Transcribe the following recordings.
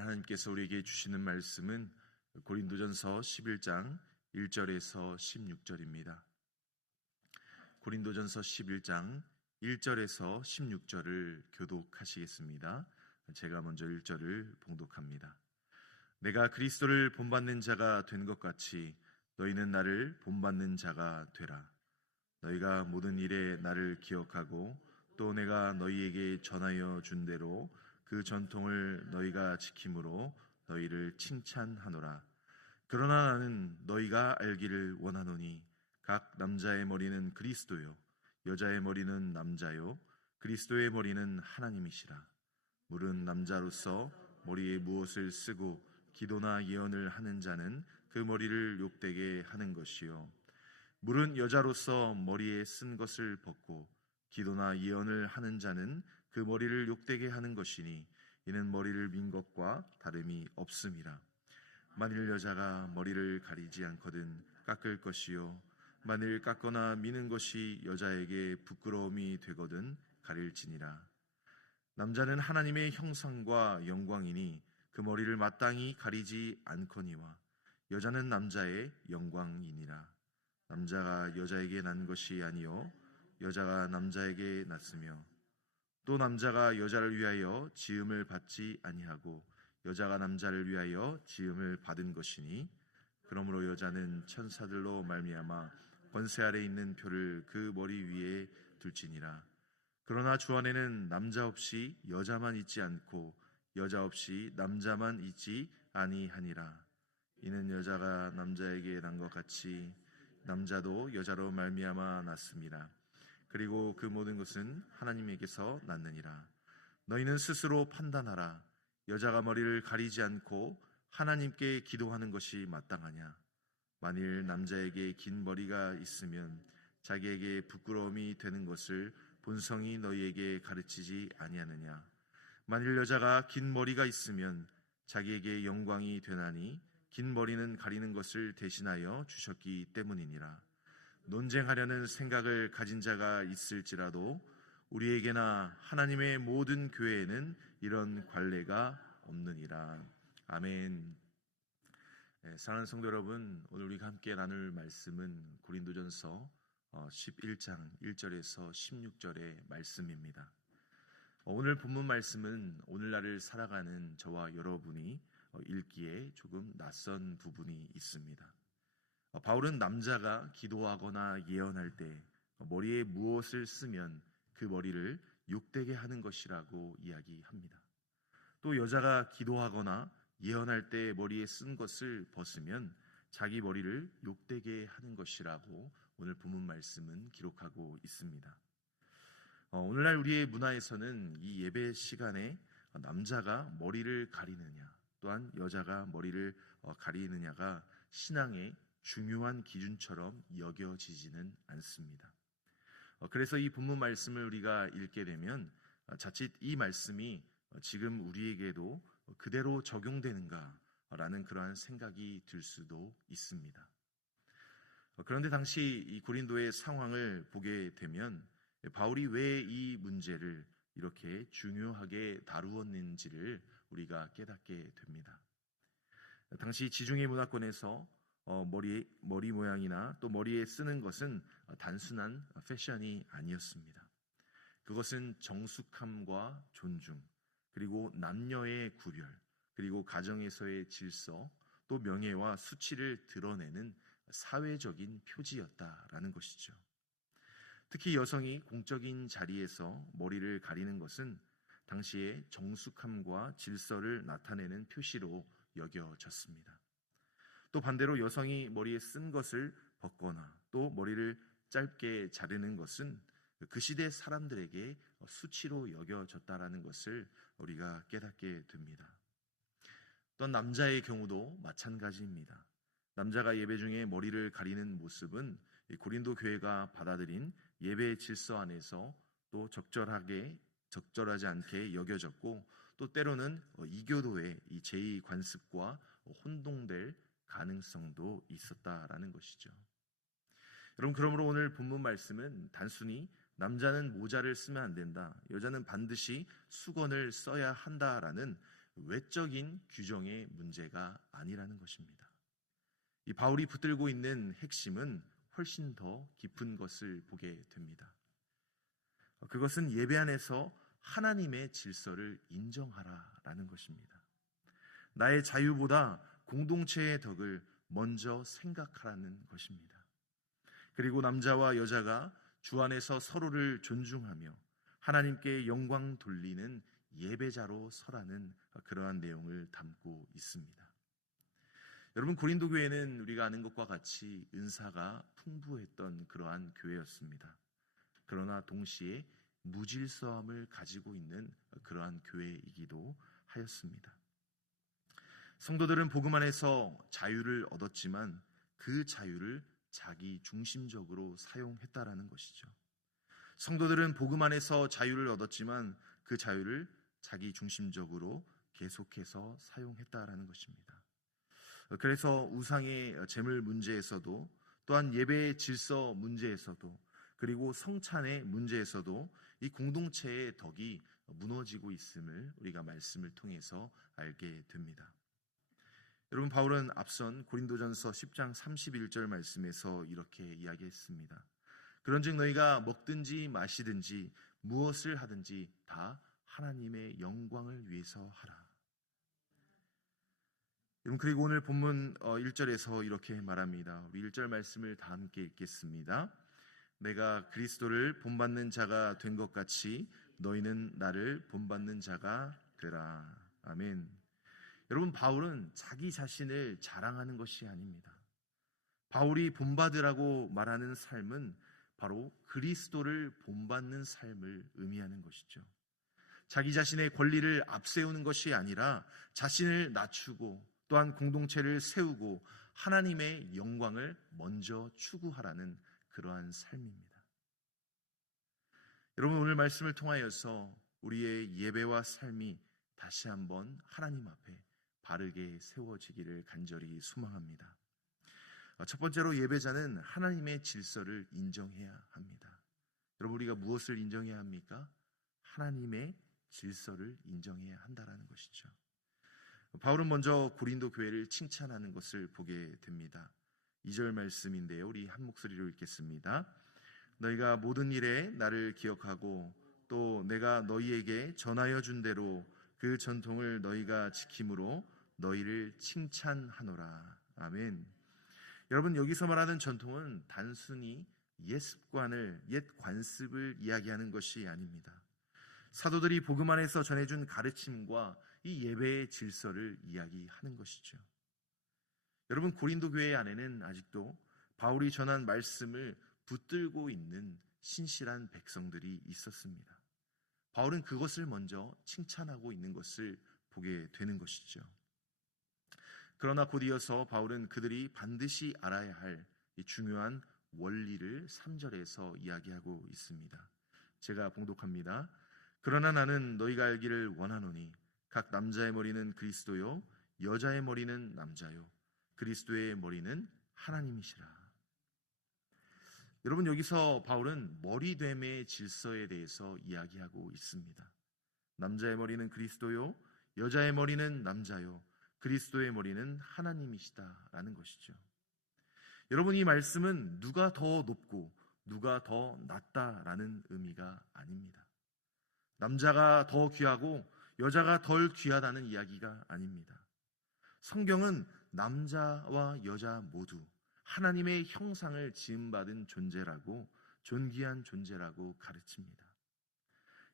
오늘 하나님께서 우리에게 주시는 말씀은 고린도전서 11장 1절에서 16절입니다. 고린도전서 11장 1절에서 16절을 교독하시겠습니다. 제가 먼저 1절을 봉독합니다. 내가 그리스도를 본받는 자가 된 것 같이 너희는 나를 본받는 자가 되라. 너희가 모든 일에 나를 기억하고 또 내가 너희에게 전하여 준 대로 그 전통을 너희가 지킴으로 너희를 칭찬하노라. 그러나 나는 너희가 알기를 원하노니 각 남자의 머리는 그리스도요 여자의 머리는 남자요 그리스도의 머리는 하나님이시라. 물은 남자로서 머리에 무엇을 쓰고 기도나 예언을 하는 자는 그 머리를 욕되게 하는 것이요 물은 여자로서 머리에 쓴 것을 벗고 기도나 예언을 하는 자는 그 머리를 욕되게 하는 것이니 이는 머리를 민 것과 다름이 없음이라. 만일 여자가 머리를 가리지 않거든 깎을 것이요 만일 깎거나 미는 것이 여자에게 부끄러움이 되거든 가릴지니라. 남자는 하나님의 형상과 영광이니 그 머리를 마땅히 가리지 않거니와 여자는 남자의 영광이니라. 남자가 여자에게 난 것이 아니요 여자가 남자에게 났으며 또 남자가 여자를 위하여 지음을 받지 아니하고 여자가 남자를 위하여 지음을 받은 것이니 그러므로 여자는 천사들로 말미암아 권세 아래 있는 표를 그 머리 위에 둘지니라. 그러나 주 안에는 남자 없이 여자만 있지 않고 여자 없이 남자만 있지 아니하니라. 이는 여자가 남자에게 난 것 같이 남자도 여자로 말미암아 났습니다. 그리고 그 모든 것은 하나님에게서 났느니라. 너희는 스스로 판단하라. 여자가 머리를 가리지 않고 하나님께 기도하는 것이 마땅하냐? 만일 남자에게 긴 머리가 있으면 자기에게 부끄러움이 되는 것을 본성이 너희에게 가르치지 아니하느냐? 만일 여자가 긴 머리가 있으면 자기에게 영광이 되나니 긴 머리는 가리는 것을 대신하여 주셨기 때문이니라. 논쟁하려는 생각을 가진 자가 있을지라도 우리에게나 하나님의 모든 교회에는 이런 관례가 없느니라. 아멘. 사랑하는 성도 여러분, 오늘 우리가 함께 나눌 말씀은 고린도전서 11장 1절에서 16절의 말씀입니다. 오늘 본문 말씀은 오늘날을 살아가는 저와 여러분이 읽기에 조금 낯선 부분이 있습니다. 바울은 남자가 기도하거나 예언할 때 머리에 무엇을 쓰면 그 머리를 욕되게 하는 것이라고 이야기합니다. 또 여자가 기도하거나 예언할 때 머리에 쓴 것을 벗으면 자기 머리를 욕되게 하는 것이라고 오늘 본문 말씀은 기록하고 있습니다. 오늘날 우리의 문화에서는 이 예배 시간에 남자가 머리를 가리느냐 또한 여자가 머리를 가리느냐가 신앙의 중요한 기준처럼 여겨지지는 않습니다. 그래서 이 본문 말씀을 우리가 읽게 되면 자칫 이 말씀이 지금 우리에게도 그대로 적용되는가라는 그러한 생각이 들 수도 있습니다. 그런데 당시 이 고린도의 상황을 보게 되면 바울이 왜 이 문제를 이렇게 중요하게 다루었는지를 우리가 깨닫게 됩니다. 당시 지중해 문화권에서 머리 모양이나 또 머리에 쓰는 것은 단순한 패션이 아니었습니다. 그것은 정숙함과 존중, 그리고 남녀의 구별, 그리고 가정에서의 질서, 또 명예와 수치를 드러내는 사회적인 표지였다라는 것이죠. 특히 여성이 공적인 자리에서 머리를 가리는 것은 당시의 정숙함과 질서를 나타내는 표시로 여겨졌습니다. 또 반대로 여성이 머리에 쓴 것을 벗거나 또 머리를 짧게 자르는 것은 그 시대 사람들에게 수치로 여겨졌다라는 것을 우리가 깨닫게 됩니다. 또 남자의 경우도 마찬가지입니다. 남자가 예배 중에 머리를 가리는 모습은 고린도 교회가 받아들인 예배 질서 안에서 또 적절하지 않게 여겨졌고 또 때로는 이교도의 이 제의 관습과 혼동될 가능성도 있었다라는 것이죠. 여러분, 그러므로 오늘 본문 말씀은 단순히 남자는 모자를 쓰면 안 된다, 여자는 반드시 수건을 써야 한다라는 외적인 규정의 문제가 아니라는 것입니다. 이 바울이 붙들고 있는 핵심은 훨씬 더 깊은 것을 보게 됩니다. 그것은 예배 안에서 하나님의 질서를 인정하라라는 것입니다. 나의 자유보다 공동체의 덕을 먼저 생각하라는 것입니다. 그리고 남자와 여자가 주 안에서 서로를 존중하며 하나님께 영광 돌리는 예배자로 서라는 그러한 내용을 담고 있습니다. 여러분, 고린도 교회는 우리가 아는 것과 같이 은사가 풍부했던 그러한 교회였습니다. 그러나 동시에 무질서함을 가지고 있는 그러한 교회이기도 하였습니다. 성도들은 복음 안에서 자유를 얻었지만 그 자유를 자기 중심적으로 사용했다라는 것이죠. 성도들은 복음 안에서 자유를 얻었지만 그 자유를 자기 중심적으로 계속해서 사용했다라는 것입니다. 그래서 우상의 제물 문제에서도, 또한 예배의 질서 문제에서도, 그리고 성찬의 문제에서도 이 공동체의 덕이 무너지고 있음을 우리가 말씀을 통해서 알게 됩니다. 여러분, 바울은 앞선 고린도전서 10장 31절 말씀에서 이렇게 이야기했습니다. 그런즉 너희가 먹든지 마시든지 무엇을 하든지 다 하나님의 영광을 위해서 하라. 그리고 오늘 본문 1절에서 이렇게 말합니다. 우리 1절 말씀을 다 함께 읽겠습니다. 내가 그리스도를 본받는 자가 된 것 같이 너희는 나를 본받는 자가 되라. 아멘. 여러분, 바울은 자기 자신을 자랑하는 것이 아닙니다. 바울이 본받으라고 말하는 삶은 바로 그리스도를 본받는 삶을 의미하는 것이죠. 자기 자신의 권리를 앞세우는 것이 아니라 자신을 낮추고 또한 공동체를 세우고 하나님의 영광을 먼저 추구하라는 그러한 삶입니다. 여러분, 오늘 말씀을 통하여서 우리의 예배와 삶이 다시 한번 하나님 앞에 바르게 세워지기를 간절히 소망합니다. 첫 번째로 예배자는 하나님의 질서를 인정해야 합니다. 여러분, 우리가 무엇을 인정해야 합니까? 하나님의 질서를 인정해야 한다는 것이죠. 바울은 먼저 고린도 교회를 칭찬하는 것을 보게 됩니다. 2절 말씀인데요, 우리 한 목소리로 읽겠습니다. 너희가 모든 일에 나를 기억하고 또 내가 너희에게 전하여 준 대로 그 전통을 너희가 지킴으로 너희를 칭찬하노라. 아멘. 여러분, 여기서 말하는 전통은 단순히 옛 습관을, 옛 관습을 이야기하는 것이 아닙니다. 사도들이 복음 안에서 전해준 가르침과 이 예배의 질서를 이야기하는 것이죠. 여러분, 고린도 교회 안에는 아직도 바울이 전한 말씀을 붙들고 있는 신실한 백성들이 있었습니다. 바울은 그것을 먼저 칭찬하고 있는 것을 보게 되는 것이죠. 그러나 곧 이어서 바울은 그들이 반드시 알아야 할 이 중요한 원리를 3절에서 이야기하고 있습니다. 제가 봉독합니다. 그러나 나는 너희가 알기를 원하노니 각 남자의 머리는 그리스도요 여자의 머리는 남자요 그리스도의 머리는 하나님이시라. 여러분, 여기서 바울은 머리됨의 질서에 대해서 이야기하고 있습니다. 남자의 머리는 그리스도요 여자의 머리는 남자요 그리스도의 머리는 하나님이시다라는 것이죠. 여러분, 이 말씀은 누가 더 높고 누가 더 낮다라는 의미가 아닙니다. 남자가 더 귀하고 여자가 덜 귀하다는 이야기가 아닙니다. 성경은 남자와 여자 모두 하나님의 형상을 지음받은 존재라고, 존귀한 존재라고 가르칩니다.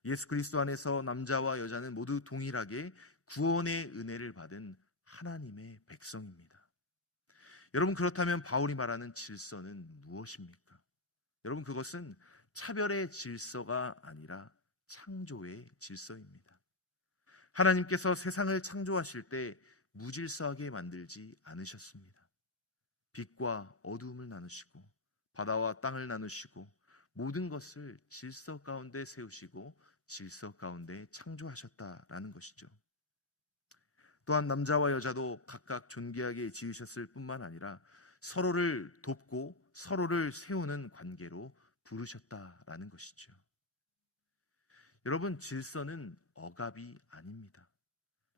예수 그리스도 안에서 남자와 여자는 모두 동일하게 구원의 은혜를 받은 하나님의 백성입니다. 여러분, 그렇다면 바울이 말하는 질서는 무엇입니까? 여러분, 그것은 차별의 질서가 아니라 창조의 질서입니다. 하나님께서 세상을 창조하실 때 무질서하게 만들지 않으셨습니다. 빛과 어두움을 나누시고 바다와 땅을 나누시고 모든 것을 질서 가운데 세우시고 질서 가운데 창조하셨다라는 것이죠. 또한 남자와 여자도 각각 존귀하게 지으셨을 뿐만 아니라 서로를 돕고 서로를 세우는 관계로 부르셨다라는 것이죠. 여러분, 질서는 억압이 아닙니다.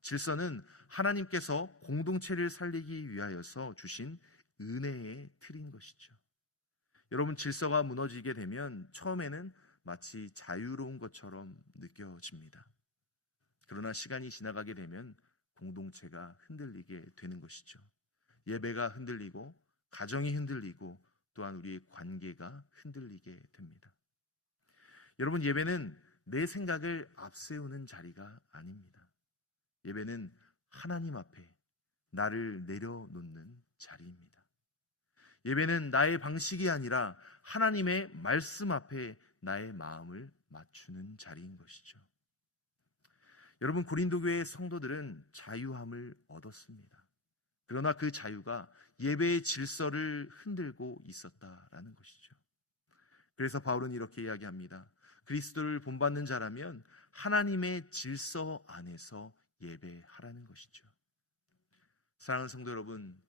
질서는 하나님께서 공동체를 살리기 위하여서 주신 은혜의 틀인 것이죠. 여러분, 질서가 무너지게 되면 처음에는 마치 자유로운 것처럼 느껴집니다. 그러나 시간이 지나가게 되면 공동체가 흔들리게 되는 것이죠. 예배가 흔들리고 가정이 흔들리고 또한 우리의 관계가 흔들리게 됩니다. 여러분, 예배는 내 생각을 앞세우는 자리가 아닙니다. 예배는 하나님 앞에 나를 내려놓는 자리입니다. 예배는 나의 방식이 아니라 하나님의 말씀 앞에 나의 마음을 맞추는 자리인 것이죠. 여러분, 고린도 교회의 성도들은 자유함을 얻었습니다. 그러나 그 자유가 예배의 질서를 흔들고 있었다라는 것이죠. 그래서 바울은 이렇게 이야기합니다. 그리스도를 본받는 자라면 하나님의 질서 안에서 예배하라는 것이죠. 사랑하는 성도 여러분,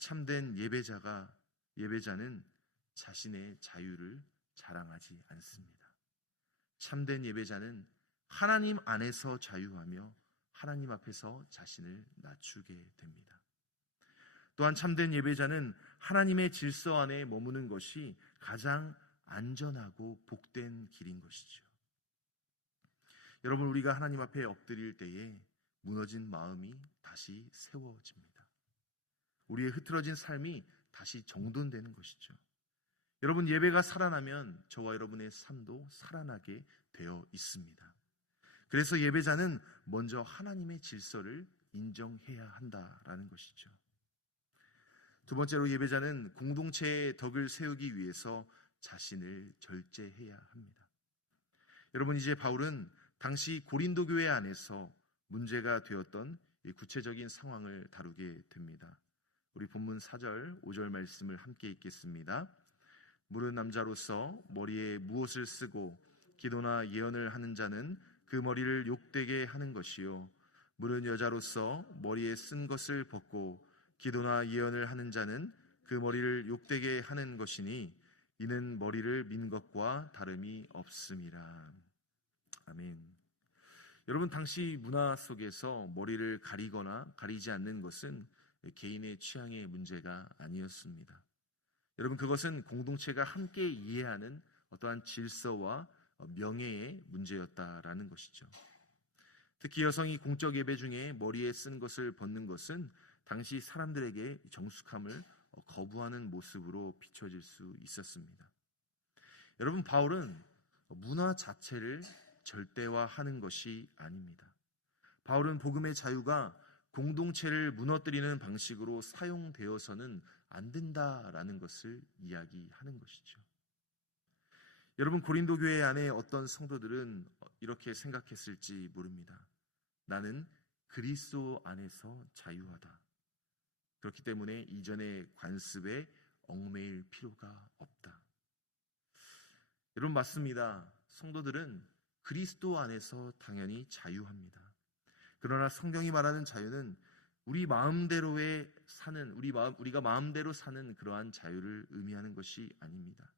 참된 예배자는 자신의 자유를 자랑하지 않습니다. 참된 예배자는 하나님 안에서 자유하며 하나님 앞에서 자신을 낮추게 됩니다. 또한 참된 예배자는 하나님의 질서 안에 머무는 것이 가장 안전하고 복된 길인 것이죠. 여러분, 우리가 하나님 앞에 엎드릴 때에 무너진 마음이 다시 세워집니다. 우리의 흐트러진 삶이 다시 정돈되는 것이죠. 여러분, 예배가 살아나면 저와 여러분의 삶도 살아나게 되어 있습니다. 그래서 예배자는 먼저 하나님의 질서를 인정해야 한다라는 것이죠. 두 번째로, 예배자는 공동체의 덕을 세우기 위해서 자신을 절제해야 합니다. 여러분, 이제 바울은 당시 고린도 교회 안에서 문제가 되었던 이 구체적인 상황을 다루게 됩니다. 우리 본문 4절, 5절 말씀을 함께 읽겠습니다. 무릇 남자로서 머리에 무엇을 쓰고 기도나 예언을 하는 자는 그 머리를 욕되게 하는 것이요, 무릇 여자로서 머리에 쓴 것을 벗고 기도나 예언을 하는 자는 그 머리를 욕되게 하는 것이니 이는 머리를 민 것과 다름이 없음이라. 아멘. 여러분, 당시 문화 속에서 머리를 가리거나 가리지 않는 것은 개인의 취향의 문제가 아니었습니다. 여러분, 그것은 공동체가 함께 이해하는 어떠한 질서와 명예의 문제였다라는 것이죠. 특히 여성이 공적 예배 중에 머리에 쓴 것을 벗는 것은 당시 사람들에게 정숙함을 거부하는 모습으로 비춰질 수 있었습니다. 여러분, 바울은 문화 자체를 절대화하는 것이 아닙니다. 바울은 복음의 자유가 공동체를 무너뜨리는 방식으로 사용되어서는 안 된다라는 것을 이야기하는 것이죠. 여러분, 고린도 교회 안에 어떤 성도들은 이렇게 생각했을지 모릅니다. 나는 그리스도 안에서 자유하다. 그렇기 때문에 이전의 관습에 얽매일 필요가 없다. 여러분, 맞습니다. 성도들은 그리스도 안에서 당연히 자유합니다. 그러나 성경이 말하는 자유는 우리가 마음대로 사는 그러한 자유를 의미하는 것이 아닙니다.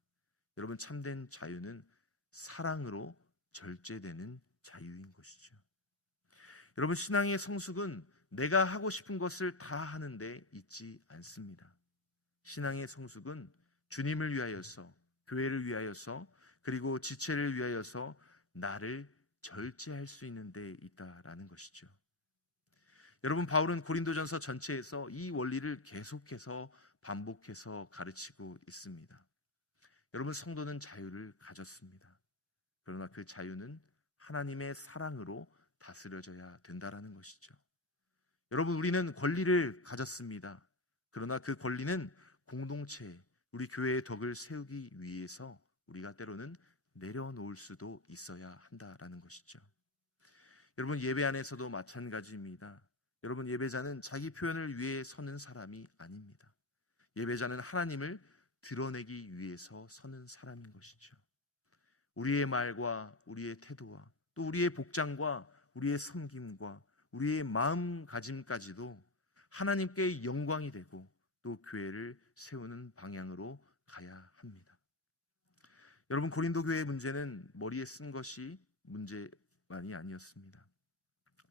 여러분, 참된 자유는 사랑으로 절제되는 자유인 것이죠. 여러분, 신앙의 성숙은 내가 하고 싶은 것을 다 하는데 있지 않습니다. 신앙의 성숙은 주님을 위하여서, 교회를 위하여서, 그리고 지체를 위하여서 나를 절제할 수 있는 데 있다라는 것이죠. 여러분, 바울은 고린도전서 전체에서 이 원리를 계속해서 반복해서 가르치고 있습니다. 여러분, 성도는 자유를 가졌습니다. 그러나 그 자유는 하나님의 사랑으로 다스려져야 된다라는 것이죠. 여러분, 우리는 권리를 가졌습니다. 그러나 그 권리는 공동체, 우리 교회의 덕을 세우기 위해서 우리가 때로는 내려놓을 수도 있어야 한다라는 것이죠. 여러분, 예배 안에서도 마찬가지입니다. 여러분, 예배자는 자기 표현을 위해 서는 사람이 아닙니다. 예배자는 하나님을 드러내기 위해서 서는 사람인 것이죠. 우리의 말과 우리의 태도와 또 우리의 복장과 우리의 섬김과 우리의 마음가짐까지도 하나님께 영광이 되고 또 교회를 세우는 방향으로 가야 합니다. 여러분, 고린도 교회의 문제는 머리에 쓴 것이 문제만이 아니었습니다.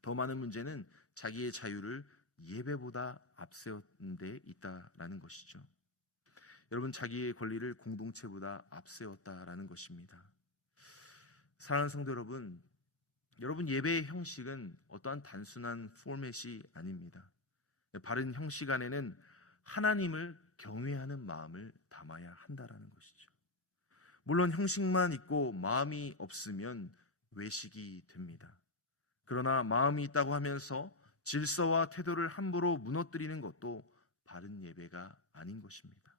더 많은 문제는 자기의 자유를 예배보다 앞세운 데 있다라는 것이죠. 여러분, 자기의 권리를 공동체보다 앞세웠다라는 것입니다. 사랑하는 성도 여러분, 예배의 형식은 어떠한 단순한 포맷이 아닙니다. 바른 형식 안에는 하나님을 경외하는 마음을 담아야 한다라는 것이죠. 물론 형식만 있고 마음이 없으면 외식이 됩니다. 그러나 마음이 있다고 하면서 질서와 태도를 함부로 무너뜨리는 것도 바른 예배가 아닌 것입니다.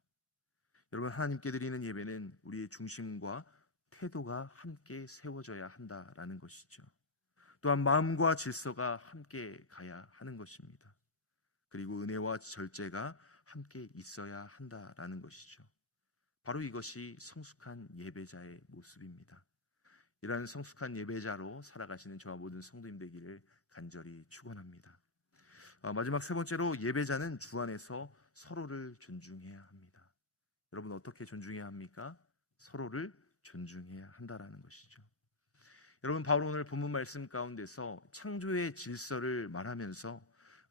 여러분, 하나님께 드리는 예배는 우리의 중심과 태도가 함께 세워져야 한다라는 것이죠. 또한 마음과 질서가 함께 가야 하는 것입니다. 그리고 은혜와 절제가 함께 있어야 한다라는 것이죠. 바로 이것이 성숙한 예배자의 모습입니다. 이러한 성숙한 예배자로 살아가시는 저와 모든 성도님 되기를 간절히 축원합니다. 마지막 세 번째로, 예배자는 주 안에서 서로를 존중해야 합니다. 여러분, 어떻게 존중해야 합니까? 서로를 존중해야 한다라는 것이죠. 여러분, 바울 오늘 본문 말씀 가운데서 창조의 질서를 말하면서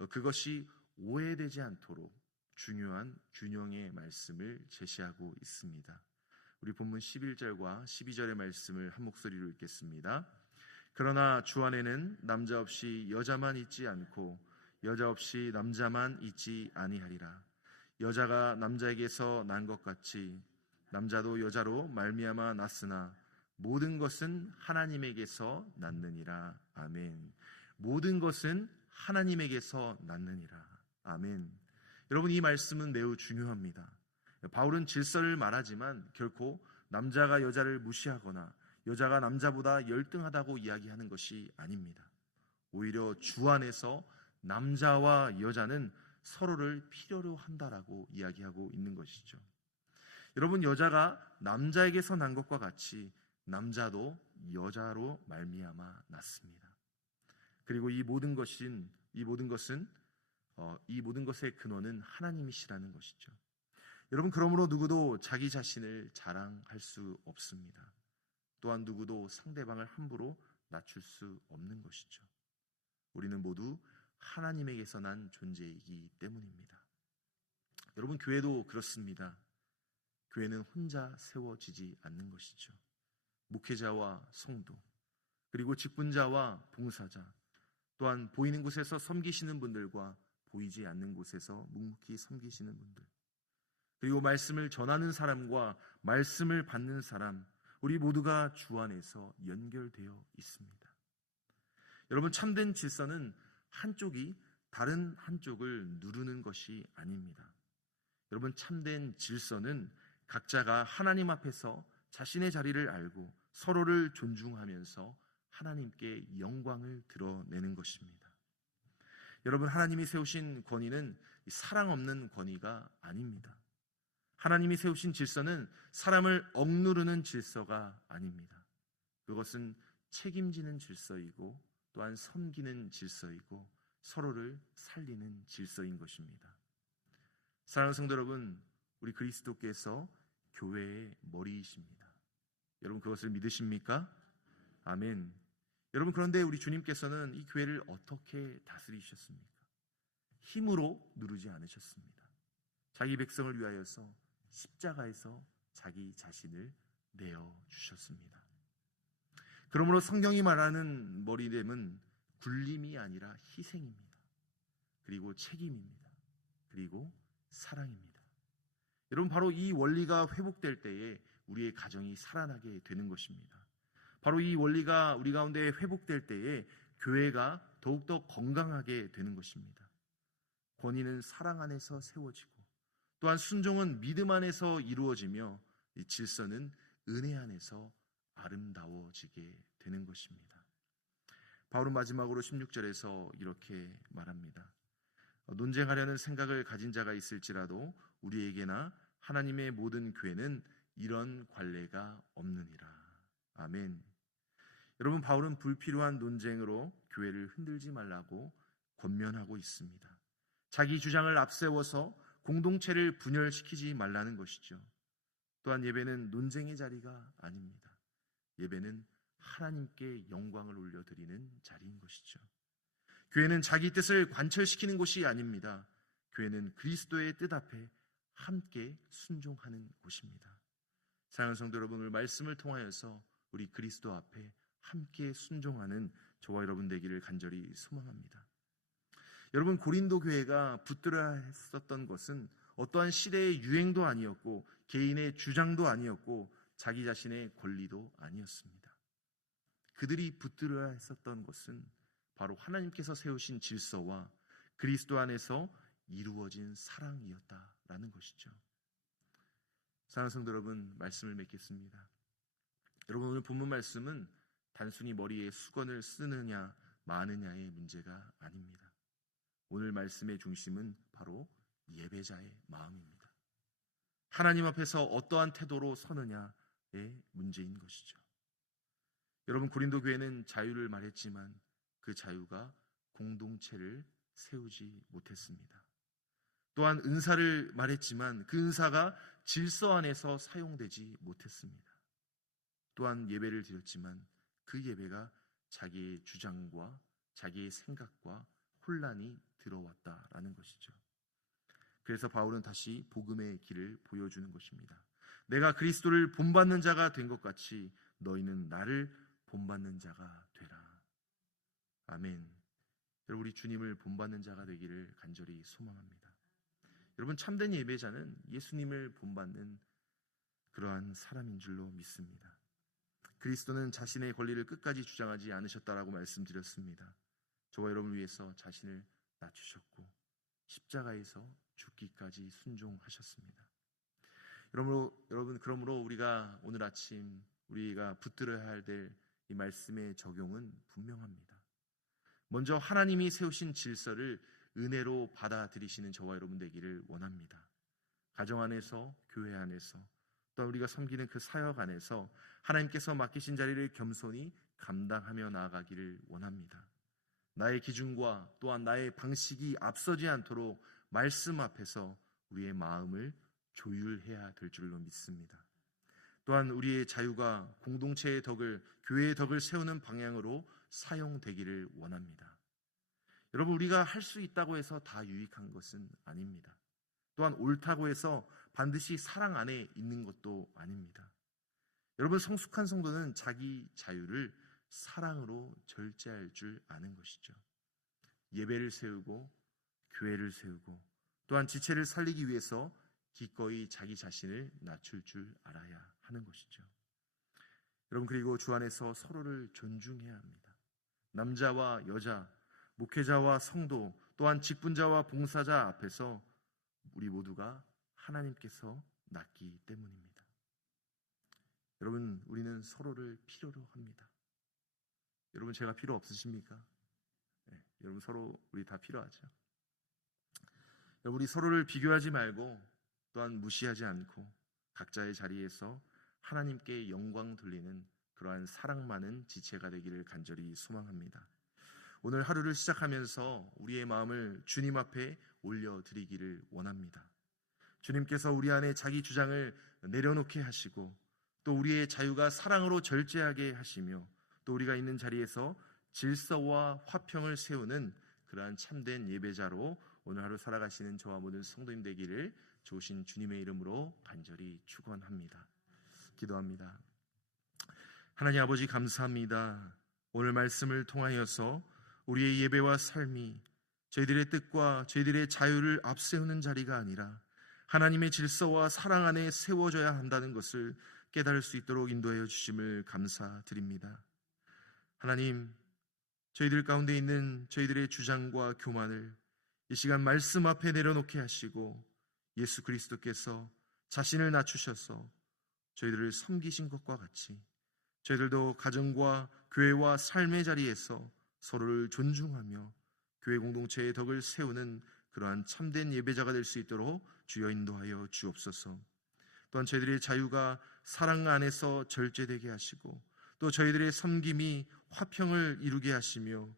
그것이 오해되지 않도록 중요한 균형의 말씀을 제시하고 있습니다. 우리 본문 11절과 12절의 말씀을 한 목소리로 읽겠습니다. 그러나 주 안에는 남자 없이 여자만 있지 않고 여자 없이 남자만 있지 아니하리라. 여자가 남자에게서 난 것 같이 남자도 여자로 말미암아 났으나 모든 것은 하나님에게서 났느니라. 아멘. 모든 것은 하나님에게서 났느니라. 아멘. 여러분, 이 말씀은 매우 중요합니다. 바울은 질서를 말하지만 결코 남자가 여자를 무시하거나 여자가 남자보다 열등하다고 이야기하는 것이 아닙니다. 오히려 주 안에서 남자와 여자는 서로를 필요로 한다라고 이야기하고 있는 것이죠. 여러분, 여자가 남자에게서 난 것과 같이 남자도 여자로 말미암아 났습니다. 그리고 이 모든 것의 근원은 하나님이시라는 것이죠. 여러분, 그러므로 누구도 자기 자신을 자랑할 수 없습니다. 또한 누구도 상대방을 함부로 낮출 수 없는 것이죠. 우리는 모두 하나님에게서 난 존재이기 때문입니다. 여러분, 교회도 그렇습니다. 교회는 혼자 세워지지 않는 것이죠. 목회자와 성도, 그리고 직분자와 봉사자, 또한 보이는 곳에서 섬기시는 분들과 보이지 않는 곳에서 묵묵히 섬기시는 분들, 그리고 말씀을 전하는 사람과 말씀을 받는 사람, 우리 모두가 주 안에서 연결되어 있습니다. 여러분, 참된 질서는 한쪽이 다른 한쪽을 누르는 것이 아닙니다. 여러분, 참된 질서는 각자가 하나님 앞에서 자신의 자리를 알고 서로를 존중하면서 하나님께 영광을 드러내는 것입니다. 여러분, 하나님이 세우신 권위는 사랑 없는 권위가 아닙니다. 하나님이 세우신 질서는 사람을 억누르는 질서가 아닙니다. 그것은 책임지는 질서이고 또한 섬기는 질서이고 서로를 살리는 질서인 것입니다. 사랑하는 성도 여러분, 우리 그리스도께서 교회의 머리이십니다. 여러분, 그것을 믿으십니까? 아멘. 여러분, 그런데 우리 주님께서는 이 교회를 어떻게 다스리셨습니까? 힘으로 누르지 않으셨습니다. 자기 백성을 위하여서 십자가에서 자기 자신을 내어주셨습니다. 그러므로 성경이 말하는 머리됨은 굴림이 아니라 희생입니다. 그리고 책임입니다. 그리고 사랑입니다. 여러분, 바로 이 원리가 회복될 때에 우리의 가정이 살아나게 되는 것입니다. 바로 이 원리가 우리 가운데 회복될 때에 교회가 더욱더 건강하게 되는 것입니다. 권위는 사랑 안에서 세워지고 또한 순종은 믿음 안에서 이루어지며 이 질서는 은혜 안에서 아름다워지게 되는 것입니다. 바울은 마지막으로 16절에서 이렇게 말합니다. 논쟁하려는 생각을 가진 자가 있을지라도 우리에게나 하나님의 모든 교회는 이런 관례가 없느니라. 아멘. 여러분, 바울은 불필요한 논쟁으로 교회를 흔들지 말라고 권면하고 있습니다. 자기 주장을 앞세워서 공동체를 분열시키지 말라는 것이죠. 또한 예배는 논쟁의 자리가 아닙니다. 예배는 하나님께 영광을 올려드리는 자리인 것이죠. 교회는 자기 뜻을 관철시키는 곳이 아닙니다. 교회는 그리스도의 뜻 앞에 함께 순종하는 곳입니다. 사랑하는 성도 여러분, 오늘 말씀을 통하여서 우리 그리스도 앞에 함께 순종하는 저와 여러분 되기를 간절히 소망합니다. 여러분, 고린도 교회가 붙들어야 했었던 것은 어떠한 시대의 유행도 아니었고 개인의 주장도 아니었고 자기 자신의 권리도 아니었습니다. 그들이 붙들어야 했었던 것은 바로 하나님께서 세우신 질서와 그리스도 안에서 이루어진 사랑이었다라는 것이죠. 사랑하는 성도 여러분, 말씀을 맺겠습니다. 여러분, 오늘 본문 말씀은 단순히 머리에 수건을 쓰느냐 마느냐의 문제가 아닙니다. 오늘 말씀의 중심은 바로 예배자의 마음입니다. 하나님 앞에서 어떠한 태도로 서느냐의 문제인 것이죠. 여러분, 고린도 교회는 자유를 말했지만 그 자유가 공동체를 세우지 못했습니다. 또한 은사를 말했지만 그 은사가 질서 안에서 사용되지 못했습니다. 또한 예배를 드렸지만 그 예배가 자기의 주장과 자기의 생각과 혼란이 들어왔다라는 것이죠. 그래서 바울은 다시 복음의 길을 보여주는 것입니다. 내가 그리스도를 본받는 자가 된 것 같이 너희는 나를 본받는 자가 되라. 아멘. 여러분, 우리 주님을 본받는 자가 되기를 간절히 소망합니다. 여러분, 참된 예배자는 예수님을 본받는 그러한 사람인 줄로 믿습니다. 그리스도는 자신의 권리를 끝까지 주장하지 않으셨다라고 말씀드렸습니다. 저와 여러분을 위해서 자신을 낮추셨고 십자가에서 죽기까지 순종하셨습니다. 여러분, 그러므로 우리가 오늘 아침 우리가 붙들어야 될 이 말씀의 적용은 분명합니다. 먼저 하나님이 세우신 질서를 은혜로 받아들이시는 저와 여러분 되기를 원합니다. 가정 안에서, 교회 안에서, 또 우리가 섬기는 그 사역 안에서 하나님께서 맡기신 자리를 겸손히 감당하며 나아가기를 원합니다. 나의 기준과 또한 나의 방식이 앞서지 않도록 말씀 앞에서 우리의 마음을 조율해야 될 줄로 믿습니다. 또한 우리의 자유가 공동체의 덕을, 교회의 덕을 세우는 방향으로 사용되기를 원합니다. 여러분, 우리가 할 수 있다고 해서 다 유익한 것은 아닙니다. 또한 옳다고 해서 반드시 사랑 안에 있는 것도 아닙니다. 여러분, 성숙한 성도는 자기 자유를 사랑으로 절제할 줄 아는 것이죠. 예배를 세우고 교회를 세우고 또한 지체를 살리기 위해서 기꺼이 자기 자신을 낮출 줄 알아야 하는 것이죠. 여러분, 그리고 주 안에서 서로를 존중해야 합니다. 남자와 여자, 목회자와 성도, 또한 직분자와 봉사자 앞에서 우리 모두가 하나님께서 낳기 때문입니다. 여러분, 우리는 서로를 필요로 합니다. 여러분, 제가 필요 없으십니까? 네, 여러분, 서로 우리 다 필요하죠. 여러분, 우리 서로를 비교하지 말고 또한 무시하지 않고 각자의 자리에서 하나님께 영광 돌리는 그러한 사랑 많은 지체가 되기를 간절히 소망합니다. 오늘 하루를 시작하면서 우리의 마음을 주님 앞에 올려드리기를 원합니다. 주님께서 우리 안에 자기 주장을 내려놓게 하시고 또 우리의 자유가 사랑으로 절제하게 하시며 또 우리가 있는 자리에서 질서와 화평을 세우는 그러한 참된 예배자로 오늘 하루 살아가시는 저와 모든 성도님 되기를 좋으신 주님의 이름으로 간절히 축원합니다. 기도합니다. 하나님 아버지, 감사합니다. 오늘 말씀을 통하여서 우리의 예배와 삶이 저희들의 뜻과 저희들의 자유를 앞세우는 자리가 아니라 하나님의 질서와 사랑 안에 세워져야 한다는 것을 깨달을 수 있도록 인도하여 주심을 감사드립니다. 하나님, 저희들 가운데 있는 저희들의 주장과 교만을 이 시간 말씀 앞에 내려놓게 하시고 예수 그리스도께서 자신을 낮추셔서 저희들을 섬기신 것과 같이 저희들도 가정과 교회와 삶의 자리에서 서로를 존중하며 교회 공동체의 덕을 세우는 그러한 참된 예배자가 될 수 있도록 주여 인도하여 주옵소서. 또한 저희들의 자유가 사랑 안에서 절제되게 하시고 또 저희들의 섬김이 화평을 이루게 하시며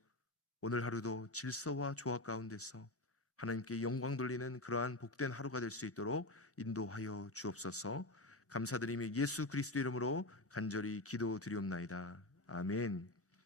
오늘 하루도 질서와 조화 가운데서 하나님께 영광 돌리는 그러한 복된 하루가 될 수 있도록 인도하여 주옵소서. 감사드리며 예수 그리스도 이름으로 간절히 기도드리옵나이다. 아멘.